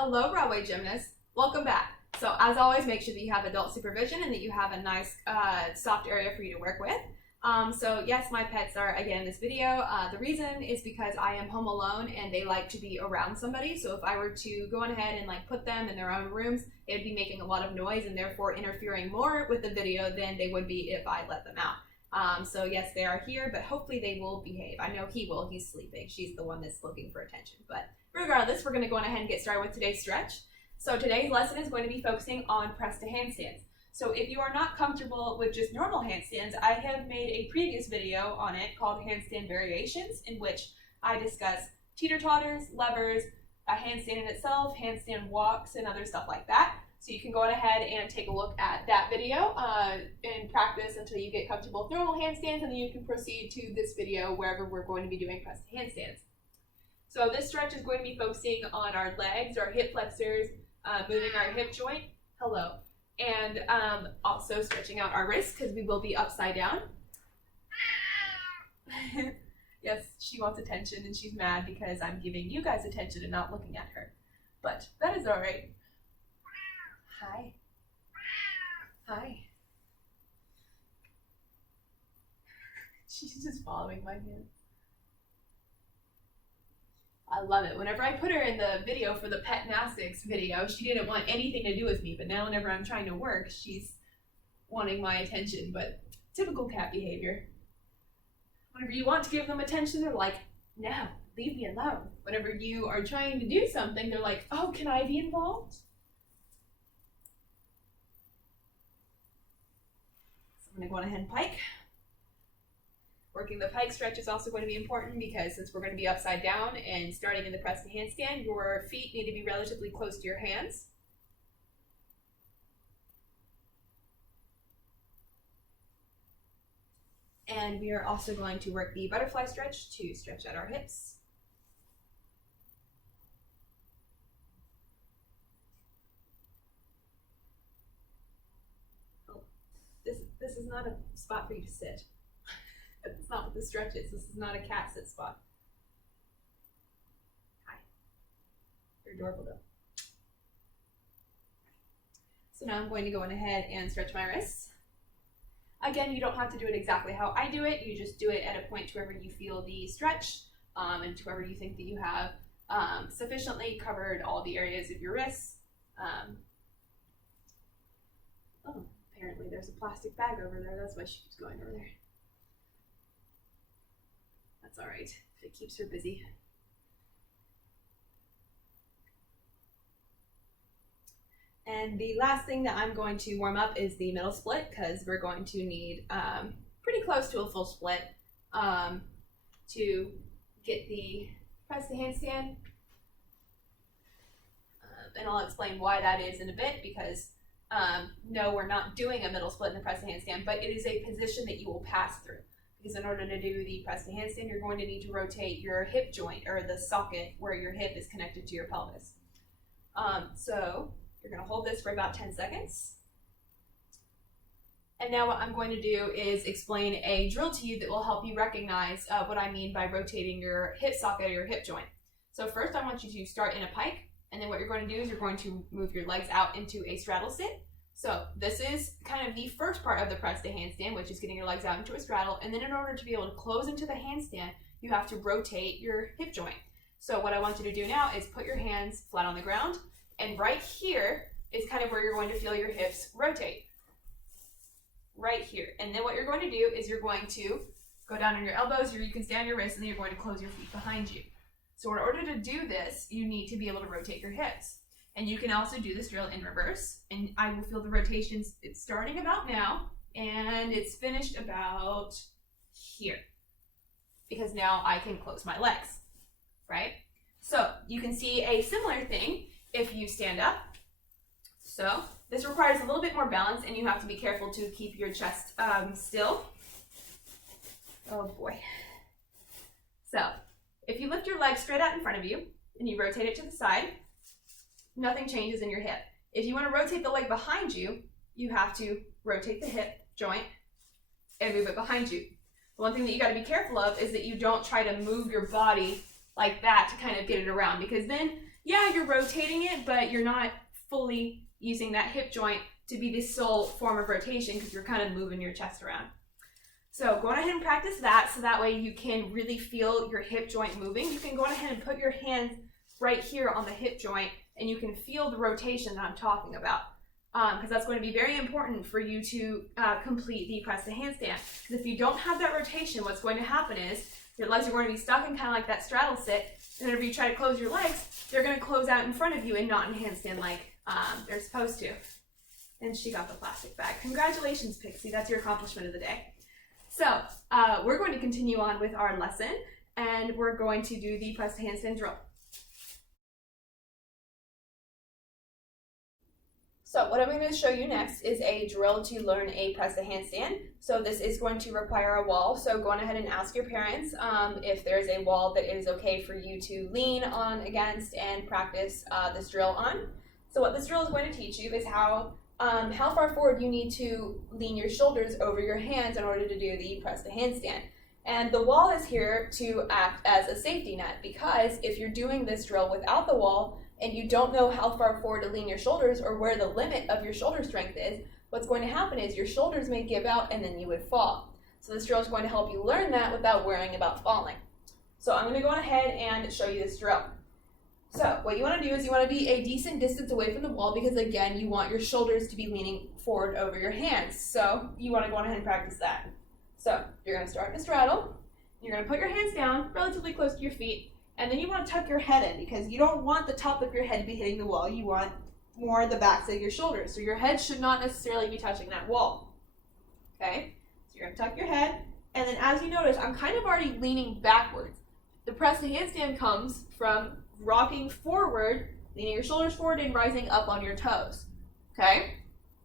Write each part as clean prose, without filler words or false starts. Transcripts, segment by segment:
Hello, Broadway gymnasts. Welcome back. So as always, make sure that you have adult supervision and that you have a nice soft area for you to work with. So yes, my pets are again in this video. The reason is because I am home alone and they like to be around somebody. So if I were to go on ahead and put them in their own rooms, it would be making a lot of noise and therefore interfering more with the video than they would be if I let them out. So yes, they are here, but hopefully they will behave. I know he will. He's sleeping. She's the one that's looking for attention. But regardless, we're going to go on ahead and get started with today's stretch. So today's lesson is going to be focusing on press to handstands. So if you are not comfortable with just normal handstands, I have made a previous video on it called Handstand Variations, in which I discuss teeter-totters, levers, a handstand in itself, handstand walks, and other stuff like that. So you can go on ahead and take a look at that video and practice until you get comfortable with normal handstands, and then you can proceed to this video wherever we're going to be doing press to handstands. So this stretch is going to be focusing on our legs, our hip flexors, moving our hip joint, and also stretching out our wrists because we will be upside down. Yes, she wants attention and she's mad because I'm giving you guys attention and not looking at her. But that is all right. Hi. Hi. She's just following my hand. I love it. Whenever I put her in the video for the pet gymnastics video, she didn't want anything to do with me. But now whenever I'm trying to work, she's wanting my attention. But typical cat behavior. Whenever you want to give them attention, they're like, no, leave me alone. Whenever you are trying to do something, they're like, oh, can I be involved? So I'm going to go on ahead and pike. Working the pike stretch is also going to be important because since we're going to be upside down and starting in the press to handstand, your feet need to be relatively close to your hands. And we are also going to work the butterfly stretch to stretch out our hips. Oh, this is not a spot for you to sit. That's not what the stretch is. This is not a cat sit spot. Hi. You're adorable though. So now I'm going to go on ahead and stretch my wrists. Again, you don't have to do it exactly how I do it. You just do it at a point to wherever you feel the stretch and to wherever you think that you have sufficiently covered all the areas of your wrists. Oh, apparently there's a plastic bag over there. That's why she keeps going over there. That's all right, it keeps her busy. And the last thing that I'm going to warm up is the middle split because we're going to need pretty close to a full split to get the press to handstand. And I'll explain why that is in a bit because no, we're not doing a middle split in the press to handstand, but it is a position that you will pass through. Because in order to do the press to handstand, you're going to need to rotate your hip joint or the socket where your hip is connected to your pelvis. So you're going to hold this for about 10 seconds. And now what I'm going to do is explain a drill to you that will help you recognize what I mean by rotating your hip socket or your hip joint. So first I want you to start in a pike, and then what you're going to do is you're going to move your legs out into a straddle sit. So this is kind of the first part of the press to handstand, which is getting your legs out into a straddle. And then in order to be able to close into the handstand, you have to rotate your hip joint. So what I want you to do now is put your hands flat on the ground. And right here is kind of where you're going to feel your hips rotate. Right here. And then what you're going to do is you're going to go down on your elbows, or you can stay on your wrists, and then you're going to close your feet behind you. So in order to do this, you need to be able to rotate your hips. And you can also do this drill in reverse, and I will feel the rotations. It's starting about now, and it's finished about here, because now I can close my legs, right? So you can see a similar thing if you stand up. So this requires a little bit more balance, and you have to be careful to keep your chest still. Oh boy. So if you lift your leg straight out in front of you, and you rotate it to the side, nothing changes in your hip. If you want to rotate the leg behind you, you have to rotate the hip joint and move it behind you. The one thing that you got to be careful of is that you don't try to move your body like that to kind of get it around, because then yeah, you're rotating it, but you're not fully using that hip joint to be the sole form of rotation because you're kind of moving your chest around. So go on ahead and practice that so that way you can really feel your hip joint moving. You can go on ahead and put your hands right here on the hip joint and you can feel the rotation that I'm talking about. Because that's going to be very important for you to complete the press to handstand. Because if you don't have that rotation, what's going to happen is your legs are going to be stuck in kind of like that straddle sit, and whenever you try to close your legs, they're going to close out in front of you and not in handstand like they're supposed to. And she got the plastic bag. Congratulations, Pixie. That's your accomplishment of the day. So we're going to continue on with our lesson, and we're going to do the press to handstand drill. So what I'm going to show you next is a drill to learn a press to handstand. So this is going to require a wall. So go on ahead and ask your parents if there's a wall that is okay for you to lean on against and practice this drill on. So what this drill is going to teach you is how far forward you need to lean your shoulders over your hands in order to do the press to handstand. And the wall is here to act as a safety net, because if you're doing this drill without the wall, and you don't know how far forward to lean your shoulders or where the limit of your shoulder strength is, what's going to happen is your shoulders may give out and then you would fall. So this drill is going to help you learn that without worrying about falling. So I'm going to go on ahead and show you this drill. So what you want to do is you want to be a decent distance away from the wall, because again, you want your shoulders to be leaning forward over your hands. So you want to go on ahead and practice that. So you're going to start in a straddle. You're going to put your hands down relatively close to your feet. And then you want to tuck your head in, because you don't want the top of your head to be hitting the wall. You want more the backs of your shoulders. So your head should not necessarily be touching that wall. Okay? So you're going to tuck your head. And then as you notice, I'm kind of already leaning backwards. The press to handstand comes from rocking forward, leaning your shoulders forward and rising up on your toes. Okay?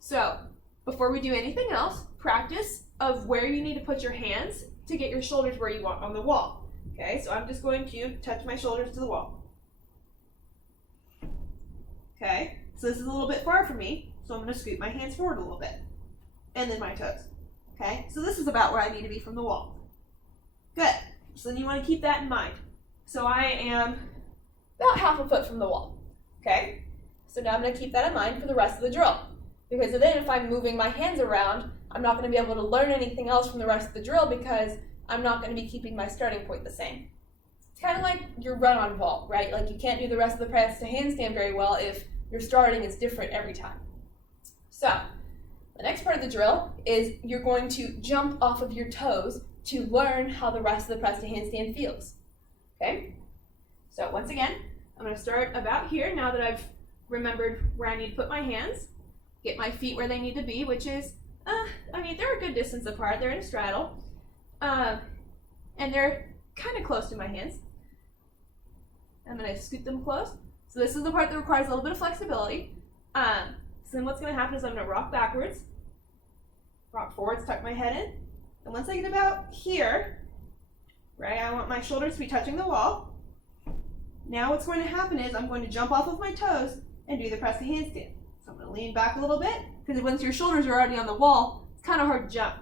So before we do anything else, practice of where you need to put your hands to get your shoulders where you want on the wall. Okay, so I'm just going to touch my shoulders to the wall. Okay, so this is a little bit far from me, so I'm going to scoot my hands forward a little bit. And then my toes. Okay, so this is about where I need to be from the wall. Good, so then you want to keep that in mind. So I am about half a foot from the wall. Okay, so now I'm going to keep that in mind for the rest of the drill. Because then if I'm moving my hands around, I'm not going to be able to learn anything else from the rest of the drill, because I'm not going to be keeping my starting point the same. It's kind of like your run-on vault, right? Like you can't do the rest of the press to handstand very well if your starting is different every time. So the next part of the drill is you're going to jump off of your toes to learn how the rest of the press to handstand feels. Okay? So once again, I'm going to start about here now that I've remembered where I need to put my hands, get my feet where they need to be, which is, they're a good distance apart. They're in a straddle. And they're kind of close to my hands. I'm going to scoot them close. So this is the part that requires a little bit of flexibility. So then what's going to happen is I'm going to rock backwards, rock forwards, tuck my head in. And once I get about here, right, I want my shoulders to be touching the wall. Now what's going to happen is I'm going to jump off of my toes and do the press to handstand. So I'm going to lean back a little bit, because once your shoulders are already on the wall, it's kind of hard to jump.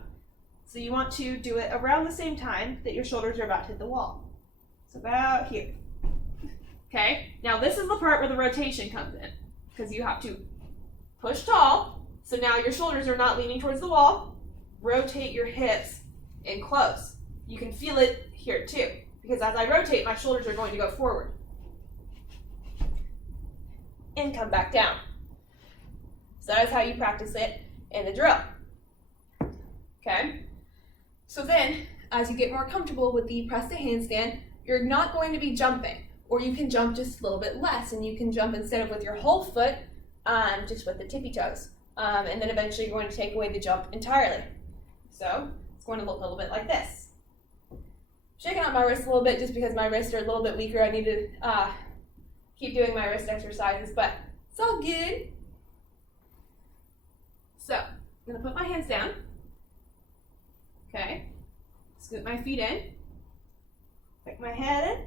So you want to do it around the same time that your shoulders are about to hit the wall. So about here. Okay, now this is the part where the rotation comes in, because you have to push tall, so now your shoulders are not leaning towards the wall. Rotate your hips in close. You can feel it here too, because as I rotate, my shoulders are going to go forward. And come back down. So that is how you practice it in the drill. Okay? So then, as you get more comfortable with the press to handstand, you're not going to be jumping, or you can jump just a little bit less, and you can jump instead of with your whole foot, just with the tippy toes. And then eventually you're going to take away the jump entirely. So it's going to look a little bit like this. Shaking out my wrist a little bit just because my wrists are a little bit weaker. I need to keep doing my wrist exercises, but it's all good. So I'm going to put my hands down. Okay, scoot my feet in, pick my head in,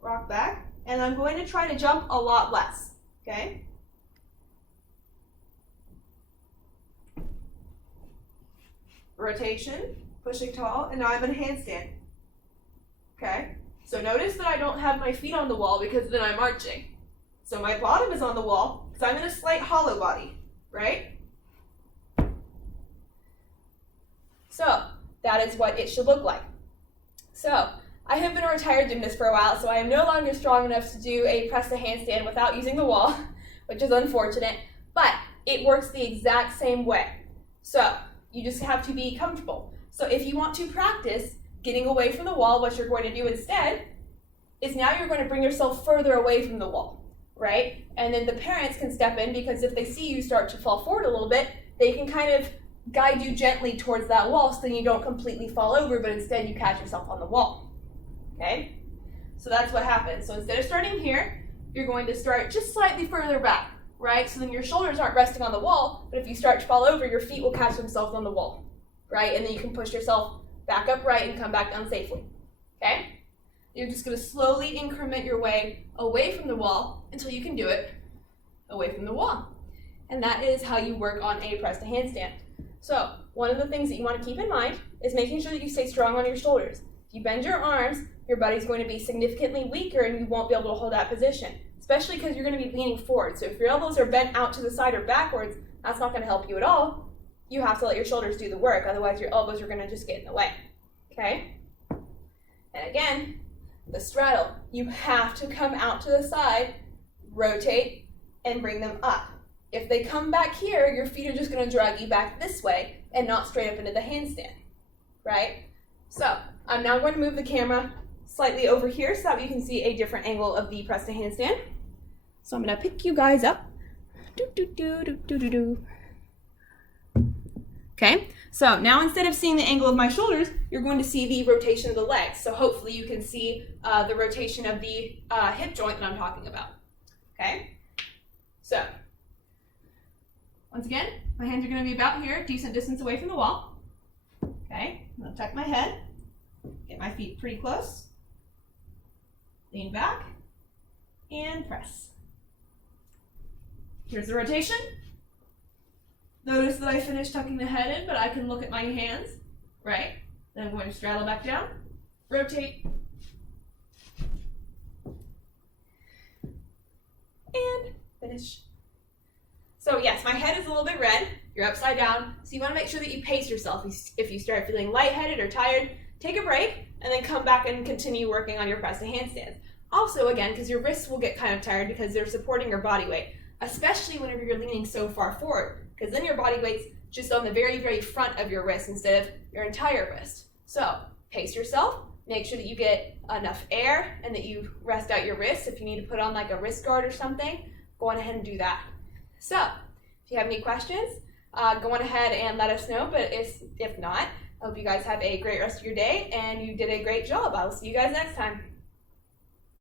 rock back, and I'm going to try to jump a lot less, okay? Rotation, pushing tall, and now I'm in a handstand, okay? So So notice that I don't have my feet on the wall because then I'm arching. So my bottom is on the wall because I'm in a slight hollow body, right? So that is what it should look like. So I have been a retired gymnast for a while, so I am no longer strong enough to do a press to handstand without using the wall, which is unfortunate, but it works the exact same way. So you just have to be comfortable. So if you want to practice getting away from the wall, what you're going to do instead is now you're going to bring yourself further away from the wall, right? And then the parents can step in, because if they see you start to fall forward a little bit, they can kind of guide you gently towards that wall so then you don't completely fall over, but instead you catch yourself on the wall, okay? So that's what happens. So instead of starting here, you're going to start just slightly further back, right? So then your shoulders aren't resting on the wall, but if you start to fall over, your feet will catch themselves on the wall, right? And then you can push yourself back upright and come back down safely, okay? You're just going to slowly increment your way away from the wall until you can do it away from the wall. And that is how you work on a press to handstand. So one of the things that you want to keep in mind is making sure that you stay strong on your shoulders. If you bend your arms, your body's going to be significantly weaker and you won't be able to hold that position, especially because you're going to be leaning forward. So if your elbows are bent out to the side or backwards, that's not going to help you at all. You have to let your shoulders do the work, otherwise your elbows are going to just get in the way, okay? And again, the straddle, you have to come out to the side, rotate, and bring them up. If they come back here, your feet are just going to drag you back this way and not straight up into the handstand, right? So I'm now going to move the camera slightly over here so that you can see a different angle of the press to handstand. So I'm going to pick you guys up. Okay, so now instead of seeing the angle of my shoulders, you're going to see the rotation of the legs. So hopefully you can see the rotation of the hip joint that I'm talking about. Okay, so once again, my hands are going to be about here, decent distance away from the wall. Okay, I'm going to tuck my head, get my feet pretty close, lean back, and press. Here's the rotation. Notice that I finished tucking the head in, but I can look at my hands, right? Then I'm going to straddle back down, rotate, and finish. So yes, my head is a little bit red. You're upside down, so you want to make sure that you pace yourself. If you start feeling lightheaded or tired, take a break, and then come back and continue working on your press to handstands. Also, again, because your wrists will get kind of tired because they're supporting your body weight, especially whenever you're leaning so far forward, because then your body weight's just on the very, very front of your wrist instead of your entire wrist. So pace yourself, make sure that you get enough air and that you rest out your wrists. If you need to put on like a wrist guard or something, go on ahead and do that. So if you have any questions, go on ahead and let us know, but if not, I hope you guys have a great rest of your day and you did a great job. I will see you guys next time.